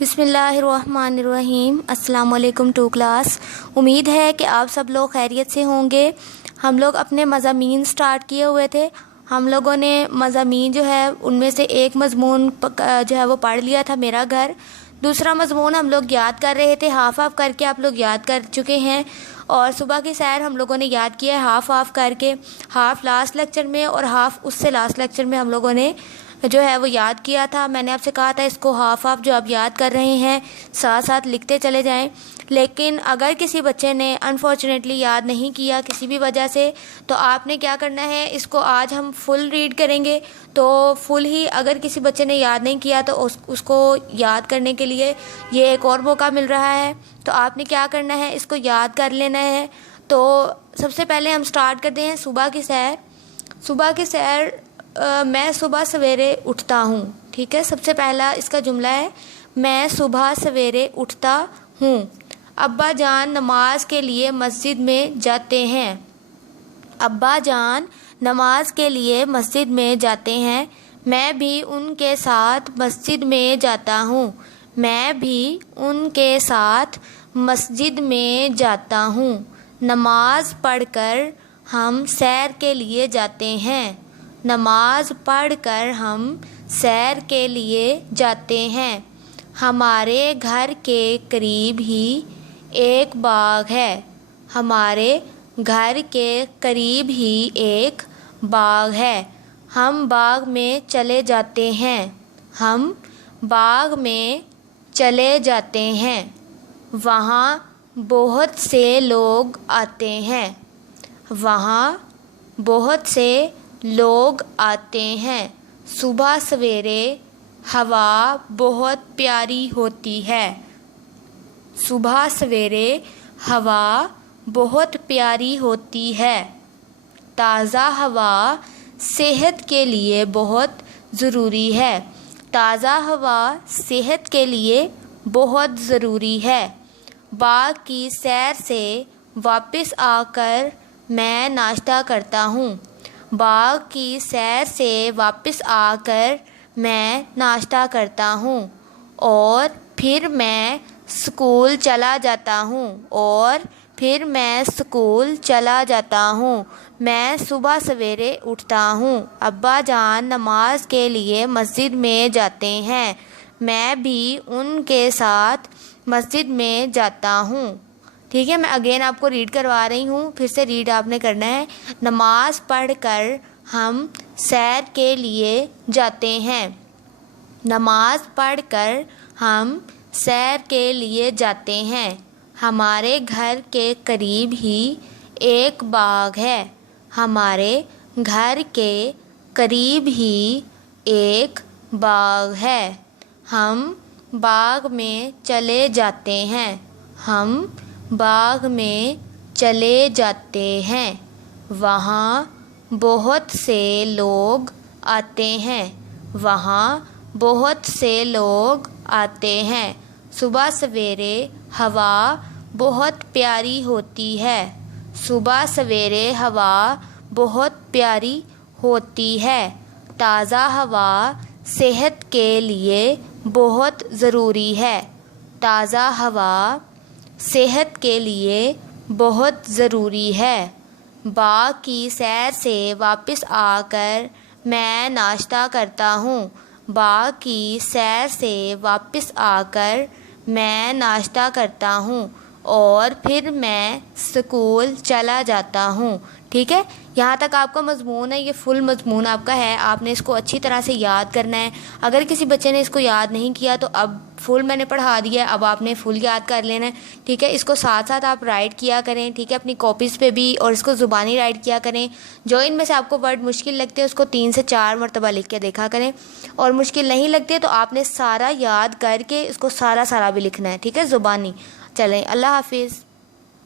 بسم اللہ الرحمن الرحیم۔ السلام علیکم ٹو کلاس۔ امید ہے کہ آپ سب لوگ خیریت سے ہوں گے۔ ہم لوگ اپنے مضامین سٹارٹ کیے ہوئے تھے۔ ہم لوگوں نے مضامین جو ہے ان میں سے ایک مضمون جو ہے وہ پڑھ لیا تھا، میرا گھر۔ دوسرا مضمون ہم لوگ یاد کر رہے تھے، ہاف آف کر کے آپ لوگ یاد کر چکے ہیں، اور صبح کی سیر ہم لوگوں نے یاد کیا ہے ہاف آف کر کے، ہاف لاسٹ لیکچر میں اور ہاف اس سے لاسٹ لیکچر میں ہم لوگوں نے جو ہے وہ یاد کیا تھا۔ میں نے آپ سے کہا تھا اس کو ہاف آف جو آپ یاد کر رہے ہیں ساتھ ساتھ لکھتے چلے جائیں، لیکن اگر کسی بچے نے انفارچونیٹلی یاد نہیں کیا کسی بھی وجہ سے، تو آپ نے کیا کرنا ہے، اس کو آج ہم فل ریڈ کریں گے، تو فل ہی اگر کسی بچے نے یاد نہیں کیا تو اس کو یاد کرنے کے لیے یہ ایک اور موقع مل رہا ہے۔ تو آپ نے کیا کرنا ہے، اس کو یاد کر لینا ہے۔ تو سب سے پہلے ہم سٹارٹ کرتے ہیں صبح کی سیر۔ صبح کی سیر میں صبح سویرے اٹھتا ہوں، ٹھیک ہے۔ سب سے پہلا اس کا جملہ ہے، میں صبح سویرے اٹھتا ہوں۔ ابا جان نماز کے لیے مسجد میں جاتے ہیں۔ ابا جان نماز کے لیے مسجد میں جاتے ہیں، میں بھی ان کے ساتھ مسجد میں جاتا ہوں۔ میں بھی ان کے ساتھ مسجد میں جاتا ہوں۔ نماز پڑھ کر ہم سیر کے لیے جاتے ہیں۔ نماز پڑھ کر ہم سیر کے لیے جاتے ہیں۔ ہمارے گھر کے قریب ہی ایک باغ ہے۔ ہمارے گھر کے قریب ہی ایک باغ ہے۔ ہم باغ میں چلے جاتے ہیں۔ ہم باغ میں چلے جاتے ہیں۔ وہاں بہت سے لوگ آتے ہیں۔ وہاں بہت سے لوگ آتے ہیں۔ صبح سویرے ہوا بہت پیاری ہوتی ہے۔ صبح سویرے ہوا بہت پیاری ہوتی ہے۔ تازہ ہوا صحت کے لیے بہت ضروری ہے۔ تازہ ہوا صحت کے لیے بہت ضروری ہے۔ باغ کی سیر سے واپس آ کر میں ناشتہ کرتا ہوں۔ باغ کی سیر سے واپس آ کر میں ناشتہ کرتا ہوں، اور پھر میں اسکول چلا جاتا ہوں۔ اور پھر میں اسکول چلا جاتا ہوں۔ میں صبح سویرے اٹھتا ہوں۔ ابا جان نماز کے لیے مسجد میں جاتے ہیں، میں بھی ان کے ساتھ مسجد میں جاتا ہوں۔ ٹھیک ہے، میں اگین آپ کو ریڈ کروا رہی ہوں، پھر سے ریڈ آپ نے کرنا ہے۔ نماز پڑھ کر ہم سیر کے لیے جاتے ہیں۔ نماز پڑھ کر ہم سیر کے لیے جاتے ہیں۔ ہمارے گھر کے قریب ہی ایک باغ ہے۔ ہمارے گھر کے قریب ہی ایک باغ ہے۔ ہم باغ میں چلے جاتے ہیں۔ ہم باغ میں چلے جاتے ہیں۔ وہاں بہت سے لوگ آتے ہیں۔ وہاں بہت سے لوگ آتے ہیں۔ صبح سویرے ہوا بہت پیاری ہوتی ہے۔ صبح سویرے ہوا بہت پیاری ہوتی ہے۔ تازہ ہوا صحت کے لیے بہت ضروری ہے۔ تازہ ہوا صحت کے لیے بہت ضروری ہے۔ باغ کی سیر سے واپس آ کر میں ناشتہ کرتا ہوں۔ باغ کی سیر سے واپس آ کر میں ناشتہ کرتا ہوں، اور پھر میں اسکول چلا جاتا ہوں۔ ٹھیک ہے، یہاں تک آپ کا مضمون ہے، یہ فل مضمون آپ کا ہے، آپ نے اس کو اچھی طرح سے یاد کرنا ہے۔ اگر کسی بچے نے اس کو یاد نہیں کیا تو اب فل میں نے پڑھا دیا ہے، اب آپ نے فل یاد کر لینا ہے۔ ٹھیک ہے، اس کو ساتھ ساتھ آپ رائٹ کیا کریں، ٹھیک ہے، اپنی کاپیز پہ بھی، اور اس کو زبانی رائٹ کیا کریں۔ جو ان میں سے آپ کو ورڈ مشکل لگتے ہیں اس کو 3 سے 4 مرتبہ لکھ کے دیکھا کریں، اور مشکل نہیں لگتے تو آپ نے سارا یاد کر کے اس کو سارا بھی لکھنا ہے، ٹھیک ہے، زبانی۔ چلیں، اللہ حافظ۔